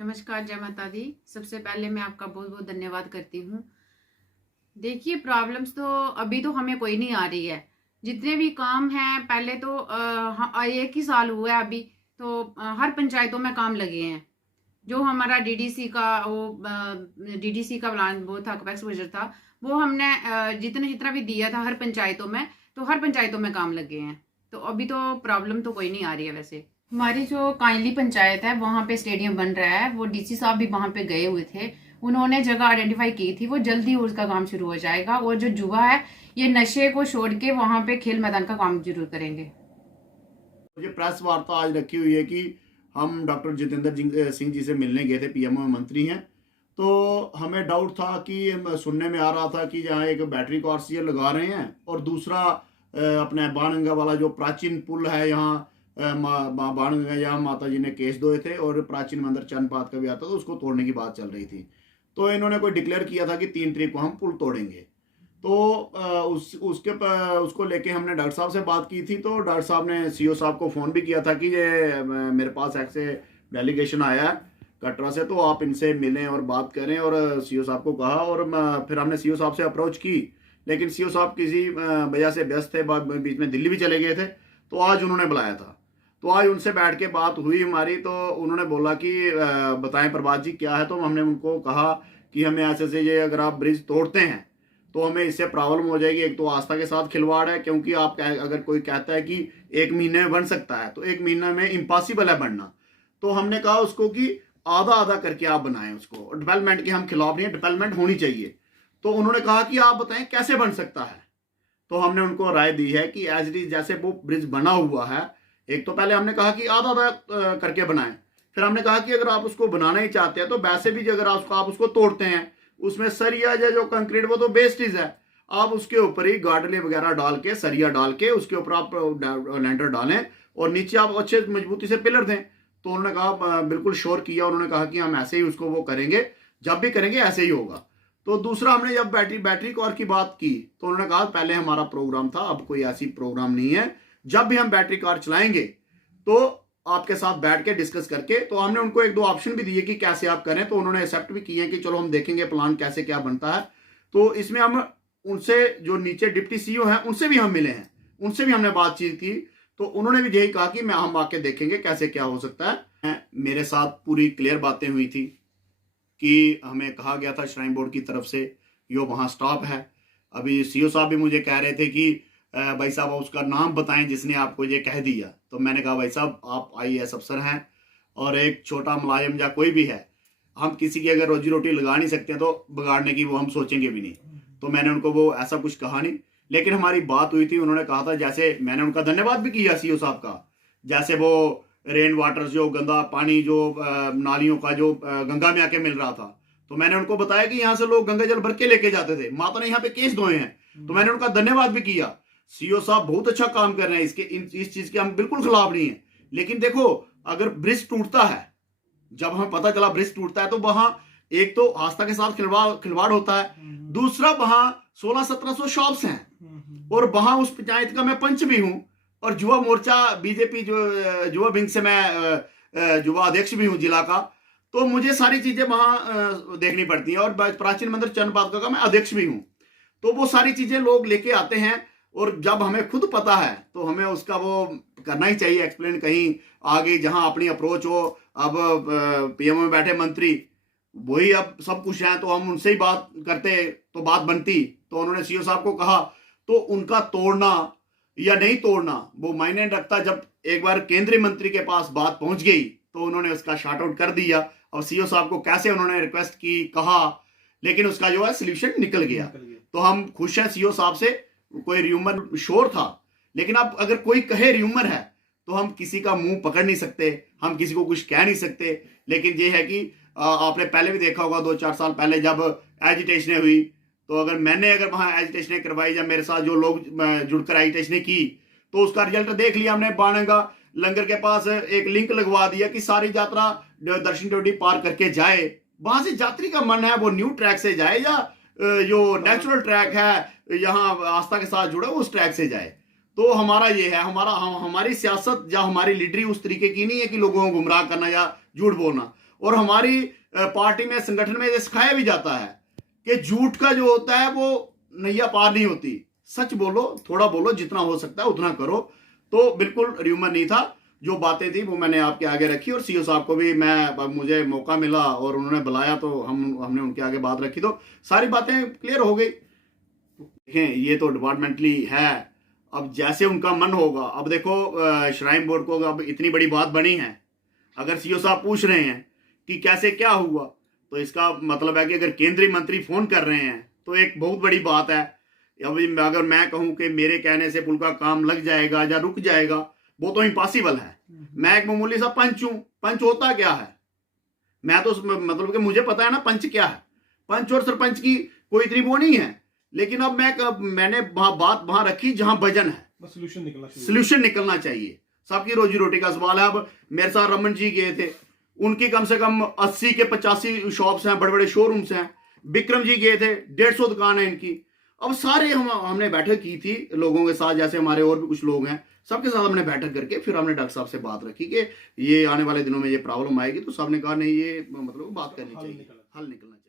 नमस्कार, जय माता दी। सबसे पहले मैं आपका बहुत बहुत धन्यवाद करती हूँ। देखिए, प्रॉब्लम्स तो अभी तो हमें कोई नहीं आ रही है। जितने भी काम हैं पहले तो एक ही साल हुआ है अभी, तो हर पंचायतों में काम लगे हैं। जो हमारा डीडीसी का डीडीसी का प्लान वो था, कैपेक्स बजट था, वो हमने जितना जितना भी दिया था हर पंचायतों में, तो हर पंचायतों में काम लगे हैं। तो अभी तो प्रॉब्लम तो कोई नहीं आ रही है। वैसे हमारी जो काइंडली पंचायत है वहाँ पे स्टेडियम बन रहा है, वो डीसी साहब भी वहाँ पे गए हुए थे। उन्होंने जगह आइडेंटिफाई की थी, वो जल्दी उसका काम शुरू हो जाएगा। और जो युवा है ये नशे को छोड़ के वहाँ पे खेल मैदान का काम जरूर करेंगे। मुझे प्रेस वार्ता आज रखी हुई है कि हम डॉक्टर जितेंद्र सिंह जी से मिलने गए थे, पीएमओ मंत्री हैं। तो हमें डाउट था कि सुनने में आ रहा था कि जहाँ एक बैटरी को आरसीएल लगा रहे हैं और दूसरा अपने बाणगंगा वाला जो प्राचीन पुल है यहाँ, बाणगंगा यहाँ माता जी ने केस धोए थे और प्राचीन मंदिर चंदपात का भी आता था, उसको तोड़ने की बात चल रही थी। तो इन्होंने कोई डिक्लेयर किया था कि 3 तारीख को हम पुल तोड़ेंगे। तो उसको लेके हमने डॉक्टर साहब से बात की थी। तो डॉक्टर साहब ने सीओ साहब को फ़ोन भी किया था कि ये मेरे पास ऐसे डेलीगेशन आया है कटरा से, तो आप इनसे मिलें और बात करें। और सीओ साहब को कहा और फिर हमने सीओ साहब से अप्रोच की, लेकिन सीओ साहब किसी वजह से व्यस्त थे, बीच में दिल्ली भी चले गए थे। तो आज उन्होंने बुलाया था, तो आज उनसे बैठ के बात हुई हमारी। तो उन्होंने बोला कि बताएं प्रभात जी क्या है। तो हमने उनको कहा कि हमें ऐसे से ये अगर आप ब्रिज तोड़ते हैं तो हमें इससे प्रॉब्लम हो जाएगी। एक तो आस्था के साथ खिलवाड़ है, क्योंकि आप अगर कोई कहता है कि 1 महीने में बन सकता है तो 1 महीना में इम्पॉसिबल है बनना। तो हमने कहा उसको कि आधा आधा करके आप बनाएं उसको। डेवलपमेंट के हम खिलाफ नहीं है, डेवलपमेंट होनी चाहिए। तो उन्होंने कहा कि आप बताएं कैसे बन सकता है। तो हमने उनको राय दी है कि एज इट इज जैसे वो ब्रिज बना हुआ है, एक तो पहले हमने कहा कि आधा आधा करके बनाएं। फिर हमने कहा कि अगर आप उसको बनाना ही चाहते हैं तो वैसे भी अगर आप उसको तोड़ते हैं, उसमें सरिया या जो कंक्रीट वो तो वेस्टेज है, आप उसके ऊपर ही गार्डले वगैरह डाल के, सरिया डाल के उसके ऊपर आप लैंडर डालें और नीचे आप अच्छे मजबूती से पिलर दें। तो उन्होंने कहा बिल्कुल श्योर किया। उन्होंने कहा कि हम ऐसे ही उसको वो करेंगे, जब भी करेंगे ऐसे ही होगा। तो दूसरा हमने जब बैटरी कार की बात की तो उन्होंने कहा पहले हमारा प्रोग्राम था, अब कोई ऐसी प्रोग्राम नहीं है। जब भी हम बैटरी कार चलाएंगे तो आपके साथ बैठ के डिस्कस करके। तो हमने उनको 1-2 ऑप्शन भी दिए कि कैसे आप करें, तो उन्होंने एक्सेप्ट भी किए कि चलो हम देखेंगे प्लान कैसे क्या बनता है। तो इसमें हम उनसे जो नीचे डिप्टी सीईओ हैं उनसे भी हम मिले हैं, उनसे भी हमने बातचीत की। तो उन्होंने भी यही कहा कि हम आके देखेंगे कैसे क्या हो सकता है। मेरे साथ पूरी क्लियर बातें हुई थी कि हमें कहा गया था श्राइन बोर्ड की तरफ से यो वहाँ स्टॉप है। अभी सीओ साहब भी मुझे कह रहे थे कि भाई साहब उसका नाम बताएं जिसने आपको ये कह दिया। तो मैंने कहा भाई साहब आप आईएएस अफसर हैं और एक छोटा मुलाजिम या कोई भी है, हम किसी की अगर रोजी रोटी लगा नहीं सकते हैं तो बिगाड़ने की वो हम सोचेंगे भी नहीं। तो मैंने उनको वो ऐसा कुछ कहा नहीं, लेकिन हमारी बात हुई थी। उन्होंने कहा था, जैसे मैंने उनका धन्यवाद भी किया सीओ साहब का, जैसे वो रेन वाटर जो गंदा पानी जो नालियों का जो गंगा में आके मिल रहा था, तो मैंने उनको बताया कि यहाँ से लोग गंगा जल भर के लेके जाते थे, माता ने यहाँ पे केस धोए हैं। तो मैंने उनका धन्यवाद भी किया। सीओ साहब बहुत अच्छा काम कर रहे हैं, इस चीज के हम बिल्कुल खिलाफ नहीं है। लेकिन देखो, अगर ब्रिज टूटता है, जब हमें पता चला ब्रिज टूटता है, तो वहां एक तो आस्था के साथ खिलवाड़ होता है, दूसरा वहां 1600-1700 शॉप्स हैं और वहां उस पंचायत का मैं पंच भी हूं और युवा मोर्चा बीजेपी जो युवा विंग से मैं युवा अध्यक्ष भी हूं जिला का। तो मुझे सारी चीजें वहां देखनी पड़ती हैं और प्राचीन मंदिर चंदपात का मैं अध्यक्ष भी हूं। तो वो सारी चीजें लोग लेके आते हैं और जब हमें खुद पता है तो हमें उसका वो करना ही चाहिए एक्सप्लेन कहीं आगे जहां अपनी अप्रोच हो। अब पीएमओ में बैठे मंत्री वही अब सब कुछ हैं, तो हम उनसे ही बात करते तो बात बनती। तो उन्होंने सीओ साहब को कहा, तो उनका तोड़ना या नहीं तोड़ना वो मायने रखता। जब एक बार केंद्रीय मंत्री के पास बात पहुंच गई तो उन्होंने उसका शॉर्ट आउट कर दिया। और सीओ साहब को कैसे उन्होंने रिक्वेस्ट की, कहा, लेकिन उसका जो है सोल्यूशन निकल गया। तो हम खुश हैं सीओ साहब से। कोई र्यूमर श्योर था, लेकिन अब अगर कोई कहे र्यूमर है तो हम किसी का मुंह पकड़ नहीं सकते, हम किसी को कुछ कह नहीं सकते। लेकिन ये है कि आपने पहले भी देखा होगा 2-4 साल पहले जब एजिटेशन हुई, तो अगर वहां एजिटेशन करवाई या मेरे साथ जो लोग जुड़कर एजिटेशन की, तो उसका रिजल्ट देख लिया हमने। बाणगंगा लंगर के पास एक लिंक लगवा दिया कि सारी यात्रा दर्शन ड्योटी पार करके जाए। वहां से यात्री का मन है वो न्यू ट्रैक से जाए या जो नेचुरल ट्रैक है यहाँ आस्था के साथ जुड़ा उस ट्रैक से जाए। तो हमारा ये है, हमारी सियासत या हमारी लीडरी उस तरीके की नहीं है कि लोगों को गुमराह करना या झूठ बोलना। और हमारी पार्टी में, संगठन में ये सिखाया भी जाता है कि झूठ का जो होता है वो नैया पार नहीं होती। सच बोलो, थोड़ा बोलो, जितना हो सकता है उतना करो। तो बिल्कुल र्यूमर नहीं था, जो बातें थी वो मैंने आपके आगे रखी, और सीओ साहब को भी मुझे मौका मिला और उन्होंने बुलाया तो हमने उनके आगे बात रखी, तो सारी बातें क्लियर हो गई। देखें, ये तो डिपार्टमेंटली है, अब जैसे उनका मन होगा। अब देखो, श्राइन बोर्ड को अब इतनी बड़ी बात बनी है, अगर सीओ साहब पूछ रहे हैं कि कैसे क्या हुआ, तो इसका मतलब है कि अगर केंद्रीय मंत्री फोन कर रहे हैं तो एक बहुत बड़ी बात है। अभी अगर मैं कहूं कि मेरे कहने से पुल का काम लग जाएगा या रुक जाएगा, वो तो इम्पॉसिबल है। मैं एक मामूली सा पंच हूं। पंच होता क्या है? मैं तो मतलब कि मुझे पता है ना पंच क्या है। पंच और सरपंच की कोई इतनी वो नहीं है, लेकिन अब मैंने बात वहां रखी जहां वजन है, सोल्यूशन निकलना चाहिए। सबकी रोजी रोटी का सवाल है। अब मेरे साथ रमन जी गए थे, उनकी कम से कम 80 के 85 शॉप्स हैं, बड़े बड़े शोरूम्स हैं। विक्रम जी गए थे, 150 दुकान है इनकी। अब सारे हमने बैठक की थी लोगों के साथ, जैसे हमारे और भी कुछ लोग हैं, सबके साथ हमने बैठक करके फिर हमने डॉक्टर साहब से बात रखी कि ये आने वाले दिनों में ये प्रॉब्लम आएगी, तो सबने कहा नहीं, ये मतलब बात करनी चाहिए, हल निकलना चाहिए।